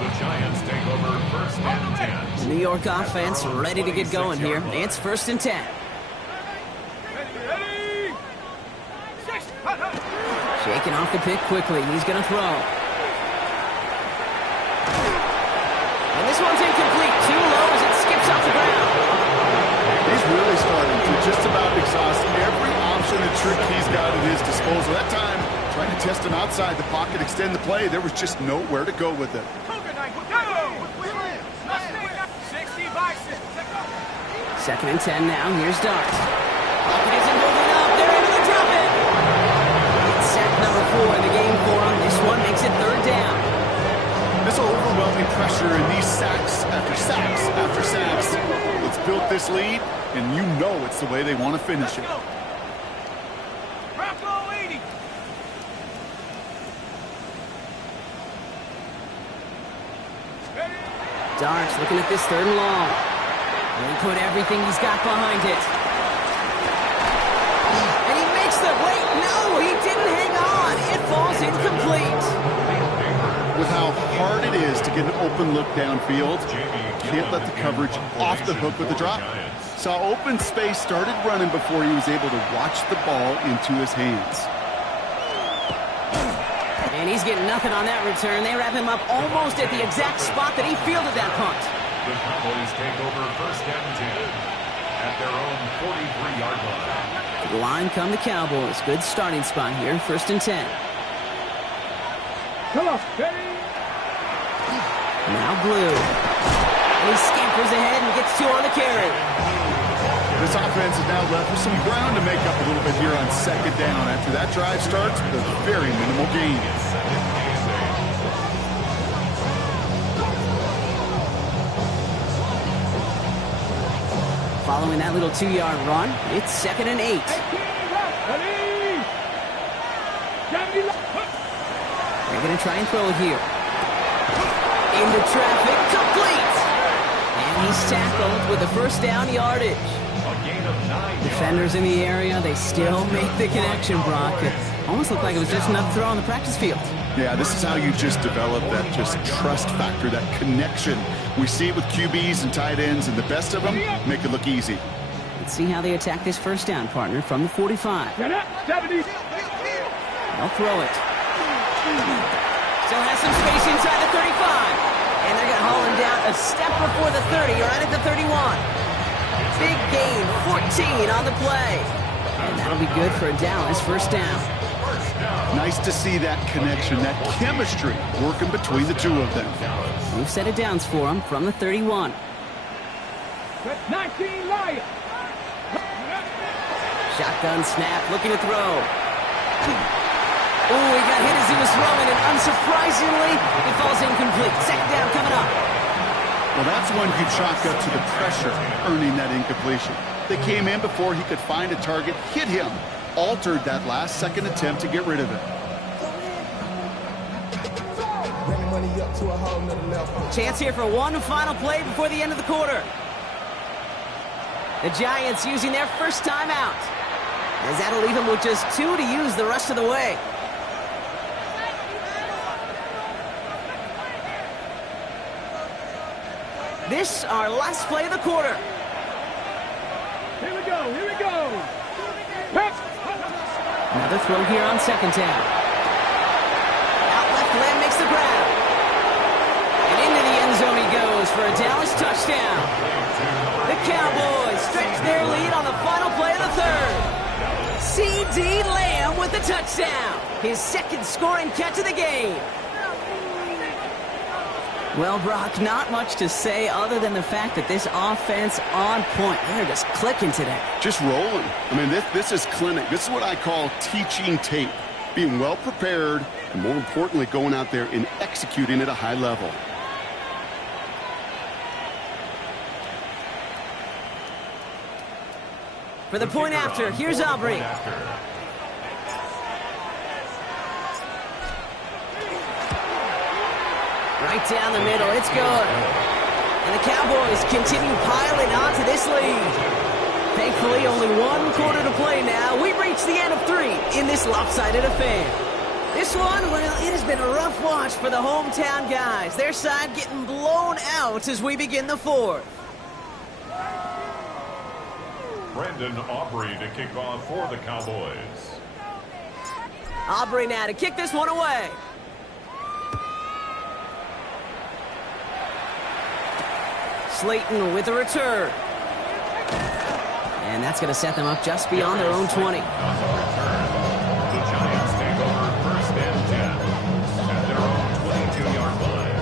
The Giants take over 1st and 10. New York offense ready to get going here. It's 1st and 10. Ready. 6. Shaking off the pick quickly. He's going to throw. And this one's incomplete. Too low as it skips off the ground. He's really starting to just about exhaust every option and trick he's got at his disposal. That time, trying to test him outside the pocket, extend the play, there was just nowhere to go with it. 2nd and 10 now. Here's Dart. Pocket isn't moving up. They're able to drop it. It's sack number 4 in the game for him. This one makes it 3rd down. This overwhelming pressure in these sacks after sacks after sacks. It's built this lead, and you know it's the way they want to finish it. Dart's looking at this 3rd and long. And he put everything he's got behind it. And he makes the wait. No, he didn't hang on. It falls incomplete. With how hard it is to get an open look downfield, can't let the coverage off the hook with the drop. Saw open space, started running before he was able to watch the ball into his hands. And he's getting nothing on that return. They wrap him up almost at the exact spot that he fielded that punt. The Cowboys take over 1st and 10 at their own 43-yard line. To the line come the Cowboys. Good starting spot here. 1st and 10. Come on, ready. Now Blue. And he scampers ahead and gets 2 on the carry. This offense is now left with some ground to make up a little bit here on second down after that drive starts with a very minimal gain. Following that little 2-yard run, it's 2nd and 8. They're going to try and throw it here. Into traffic, complete! And he's tackled with the first down yardage. Defenders in the area, they still make the connection, Brock. It almost looked like it was just another throw on the practice field. Yeah, this is how you just develop that just trust factor, that connection. We see it with QBs and tight ends, and the best of them make it look easy. Let's see how they attack this first down, partner, from the 45. They'll throw it. Still has some space inside the 35. And they're going to haul him down a step before the 30, right at the 31. Big gain, 14 on the play. And that'll be good for a Dallas first down. Nice to see that connection, that chemistry working between the two of them. New set of downs for him from the 31. 19 Lions. Shotgun snap, looking to throw. Oh, he got hit as he was throwing, and unsurprisingly, it falls incomplete. Second down coming up. Well, that's when you chalk up to the pressure, earning that incompletion. They came in before he could find a target, hit him, altered that last-second attempt to get rid of it. Chance here for one final play before the end of the quarter. The Giants using their first timeout, as that'll leave them with just 2 to use the rest of the way. This, our last play of the quarter. Here we go, here we go. Another throw here on second down. Out left, Lamb makes the grab. And into the end zone he goes for a Dallas touchdown. The Cowboys stretch their lead on the final play of the third. C.D. Lamb with the touchdown. His second scoring catch of the game. Well, Brock, not much to say other than the fact that this offense on point. They're just clicking today. Just rolling. I mean, this is clinic. This is what I call teaching tape. Being well prepared, and more importantly, going out there and executing at a high level. For the point after, here's Aubrey. Right down the middle, it's good. And the Cowboys continue piling on to this lead. Thankfully, only 1 quarter to play now. We've reached the end of 3 in this lopsided affair. This one, well, it has been a rough watch for the hometown guys. Their side getting blown out as we begin the 4th. Brandon Aubrey to kick off for the Cowboys. Aubrey now to kick this one away. Slayton with a return. And that's going to set them up just beyond their own 20. The Giants take over first and 10 at their own 22-yard line.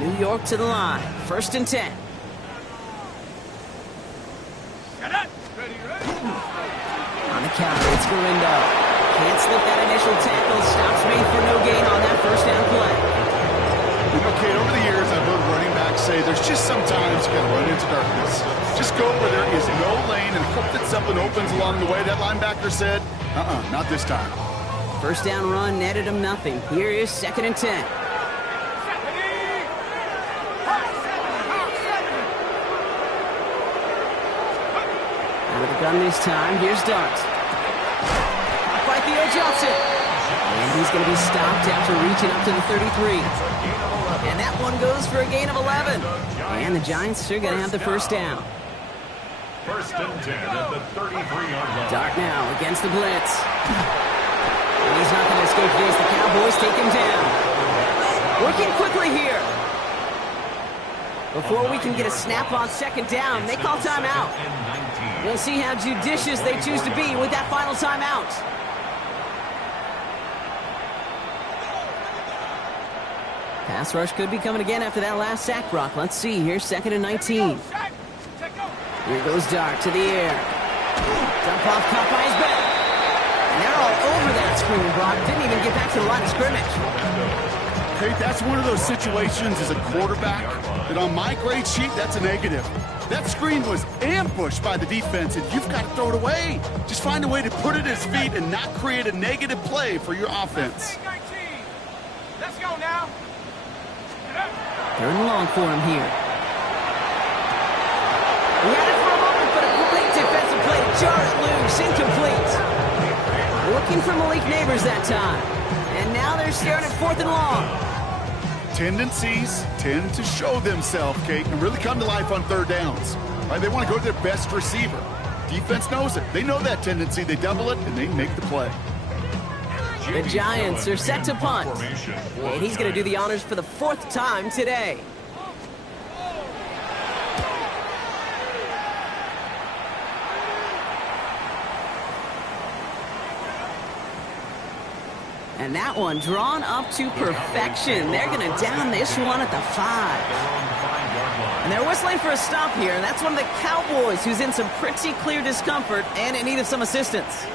New York to the line. First and 10. On the counter, it's Garindo. Can't slip that initial tackle. Stops made for no gain on that first down play. You know, Kate, over the years, I've heard running backs say there's just sometimes you got to run into darkness. Just go where there is no lane and hope that something opens along the way. That linebacker said, not this time. First down run netted him nothing. Here is 2nd and 10. Out of the gun this time. Here's Dart. By Theo Johnson. And he's going to be stopped after reaching up to the 33. And that one goes for a gain of 11. And the Giants are going to have the first down. First and 10 at the 33-yard line. Dart now against the blitz. And he's not going to escape this. The Cowboys take him down. Working quickly here. Before we can get a snap on second down, they call timeout. We'll see how judicious they choose to be with that final timeout. Pass rush could be coming again after that last sack, Brock. Let's see here, 2nd and 19. Here goes Dart to the air. Dump off, caught by his back. And they're all over that screen, Brock. Didn't even get back to the line of scrimmage. Hey, that's one of those situations as a quarterback that on my grade sheet, that's a negative. That screen was ambushed by the defense, and you've got to throw it away. Just find a way to put it at his feet and not create a negative play for your offense. Let's go now. They're in long for him here. He had it for a moment, but a great defensive play to jar it loose. Incomplete. Looking for Malik Neighbors that time. And now they're staring at 4th and long. Tendencies tend to show themselves, Kate, and really come to life on 3rd downs. Right? They want to go to their best receiver. Defense knows it. They know that tendency. They double it, and they make the play. The Giants are set to punt. And he's going to do the honors for the 4th time today. And that one drawn up to perfection. They're going to down this one at the 5. And they're whistling for a stop here. And that's one of the Cowboys who's in some pretty clear discomfort and in need of some assistance.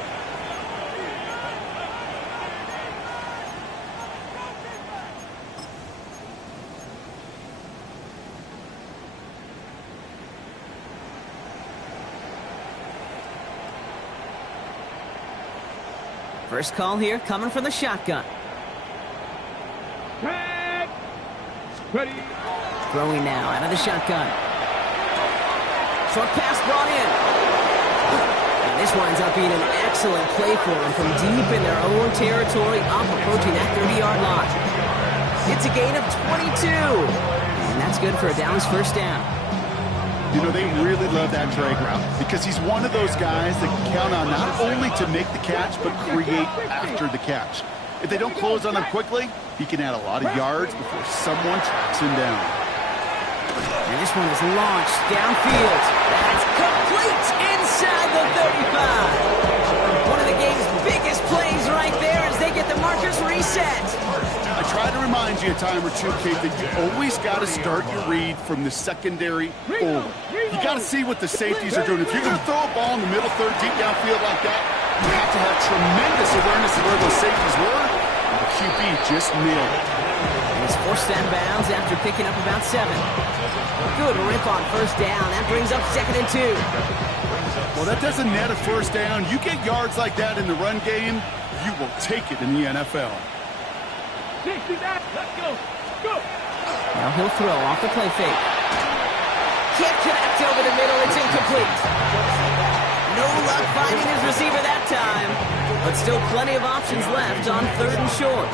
First call here coming from the shotgun. Ready. Throwing now out of the shotgun. Short pass brought in. And this winds up being an excellent play for them from deep in their own territory, up approaching that 30-yard line. It's a gain of 22. And that's good for a Dallas first down. You know, they really love that drag route because he's one of those guys that can count on not only to make the catch, but create after the catch. If they don't close on him quickly, he can add a lot of yards before someone tracks him down. And this one is launched downfield. That's complete inside the 35. One of the game's biggest plays right there as they get the markers reset. I try to remind you a time or two, Kate, that you always got to start your read from the secondary forward. You got to see what the safeties are doing. If you're going to throw a ball in the middle third deep downfield like that, you have to have tremendous awareness of where those safeties were. And the QB just nailed it. And he's forced out of bounds after picking up about 7. Good rip on first down. That brings up 2nd and 2. Well, that doesn't net a first down. You get yards like that in the run game, you will take it in the NFL. 60 back. Let's go. Go. Now he'll throw off the play fake. Can't connect over the middle. It's incomplete. No luck finding his receiver that time. But still plenty of options left on 3rd and short.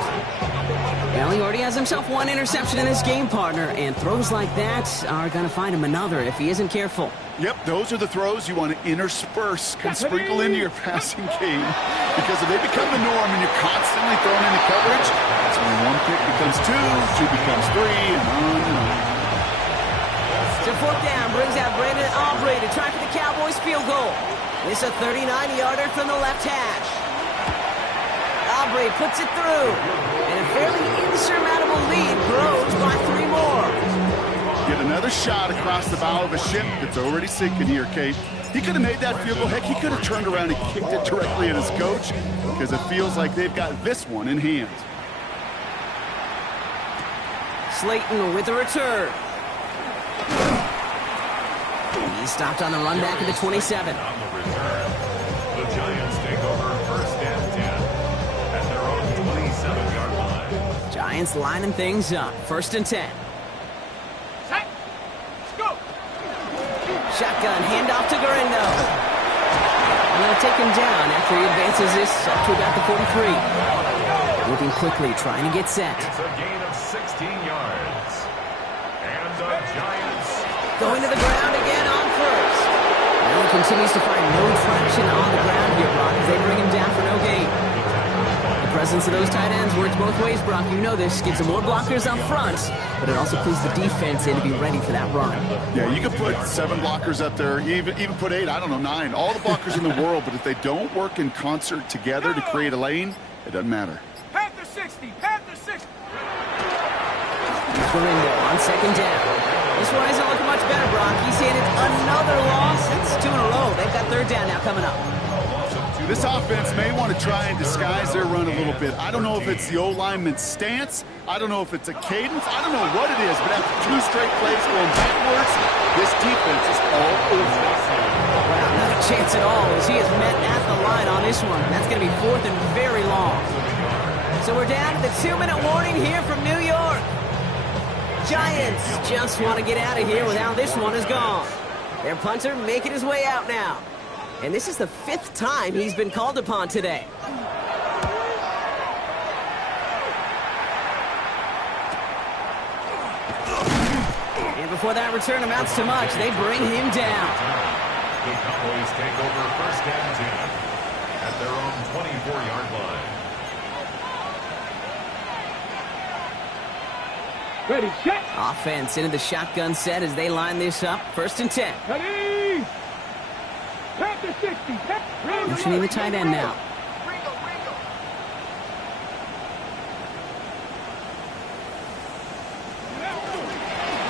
Well, he already has himself 1 interception in this game, partner. And throws like that are going to find him another if he isn't careful. Yep, those are the throws you want to intersperse, sprinkle into your passing game. Because if they become the norm and you're constantly thrown into coverage, that's when 1 pick becomes 2, 2 becomes 3, and on and on. To 4th down, brings out Brandon Aubrey to try for the Cowboys field goal. It's a 39-yarder from the left hash. Aubrey puts it through. And a fairly insurmountable lead grows by 3 more. Get another shot across the bow of a ship that's already sinking here, Kate. He could have made that field goal. Heck, he could have turned around and kicked it directly at his coach because it feels like they've got this one in hand. Slayton with the return. He stopped on the run back at the 27. On the return, the Giants take over 1st and 10 at their own 27-yard line. Giants lining things up. 1st and 10. Set. Go. Shotgun handoff to Garendo. I'm going to take him down after he advances this up to about the 43. Moving quickly, trying to get set. It's a gain of 16 yards. And the Giants Going to the ground again on 1st. Now he continues to find no traction on the ground here, Brock, as they bring him down for no gain. The presence of those tight ends works both ways, Brock. You know this. Gives them more blockers up front, but it also pulls the defense in to be ready for that run. Yeah, you can put 7 blockers up there, even put 8, I don't know, 9. All the blockers in the world, but if they don't work in concert together to create a lane, it doesn't matter. Panther 60. Panther 60. Garindo on second down. This one isn't looking much better, Brock. He's handed another loss. That's 2 in a row. They've got third down now coming up. This offense may want to try and disguise their run a little bit. I don't know if it's the O-lineman's stance. I don't know if it's a cadence. I don't know what it is, but after 2 straight plays going backwards, this defense is all over us. Wow, not a chance at all as he is met at the line on this one. That's going to be 4th and very long. So we're down to the 2-minute warning here from New York. Giants just want to get out of here with how this one is gone. Their punter making his way out now. And this is the 5th time he's been called upon today. And before that return amounts to much, they bring him down. The Cowboys take over 1st and 10 at their own 24-yard line. Ready, set. Offense into the shotgun set as they line this up. 1st and 10. Ready. Tap the 60. Motioning the tight end now.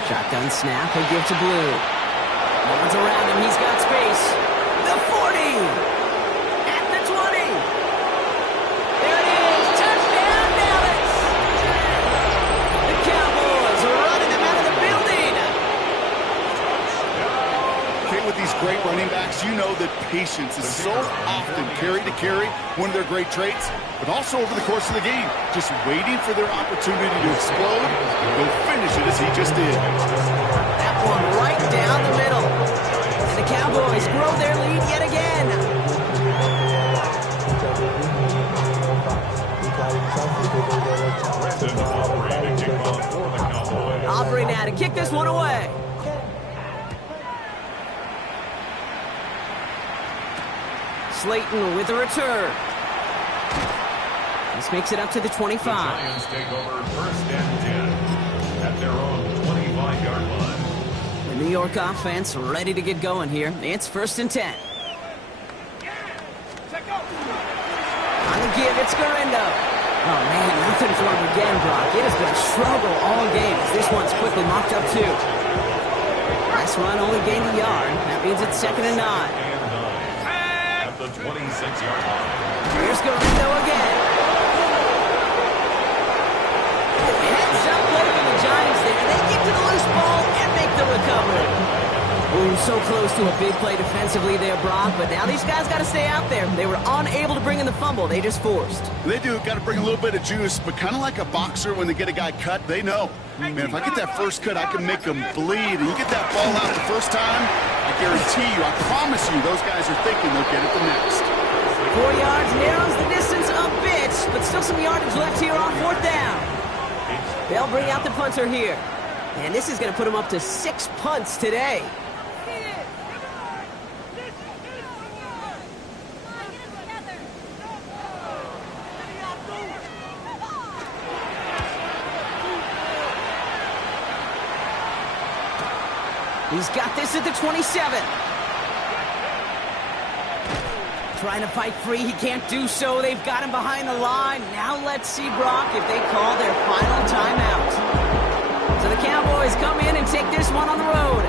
Shotgun snap, he'll give to Blue. No one's around him, he's got space. The 40! At the 20! There it is! Touchdown, Dallas! The Cowboys are running them out of the building! Okay, with these great running backs, you know that patience is so often carry to carry, one of their great traits, but also over the course of the game, just waiting for their opportunity to explode, they'll finish it as he just did. That one right down the middle. And the Cowboys grow their lead yet again. Aubrey now to kick this one away. Slayton with a return. This makes it up to the 25. The Giants take over 1st and 10 at their own 25-yard line. The New York offense ready to get going here. It's 1st and 10. On the give, it's Garindo. Oh, man, nothing for him again, Brock. It has been a struggle all game as this one's quickly mocked up, too. Last run only gained a yard. That means it's 2nd and 9. At the 26-yard line. Here's Garindo again. Heads up play for the Giants there. They get to the loose ball and make the recovery. Ooh, so close to a big play defensively there, Brock, but now these guys got to stay out there. They were unable to bring in the fumble they just forced. They do got to bring a little bit of juice, but kind of like a boxer when they get a guy cut, they know. Man, if I get that first cut, I can make them bleed. And you get that ball out the first time, I guarantee you, I promise you, those guys are thinking they'll get it the next. 4 yards narrows the distance a bit, but still some yardage left here on 4th down. They'll bring out the punter here. And this is going to put them up to 6 punts today. He's got this at the 27. Trying to fight free, he can't do so. They've got him behind the line. Now let's see, Brock, if they call their final timeout. So the Cowboys come in and take this one on the road.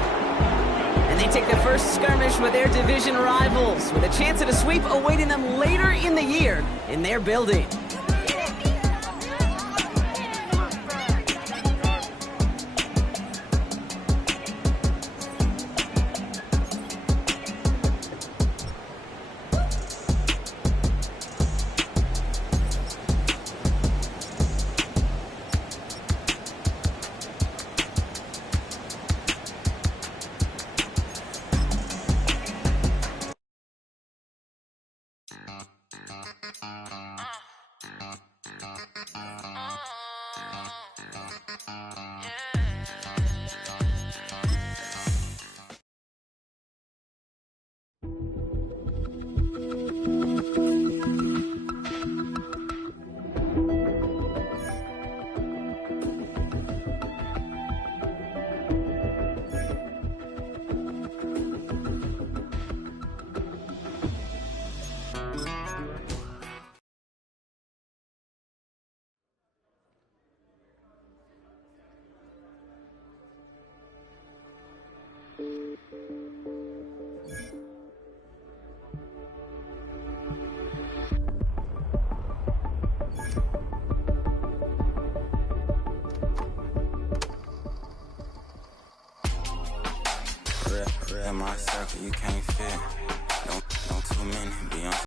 And they take the first skirmish with their division rivals, with a chance at a sweep awaiting them later in the year in their building. In my circle, you can't fit. Don't too many be on.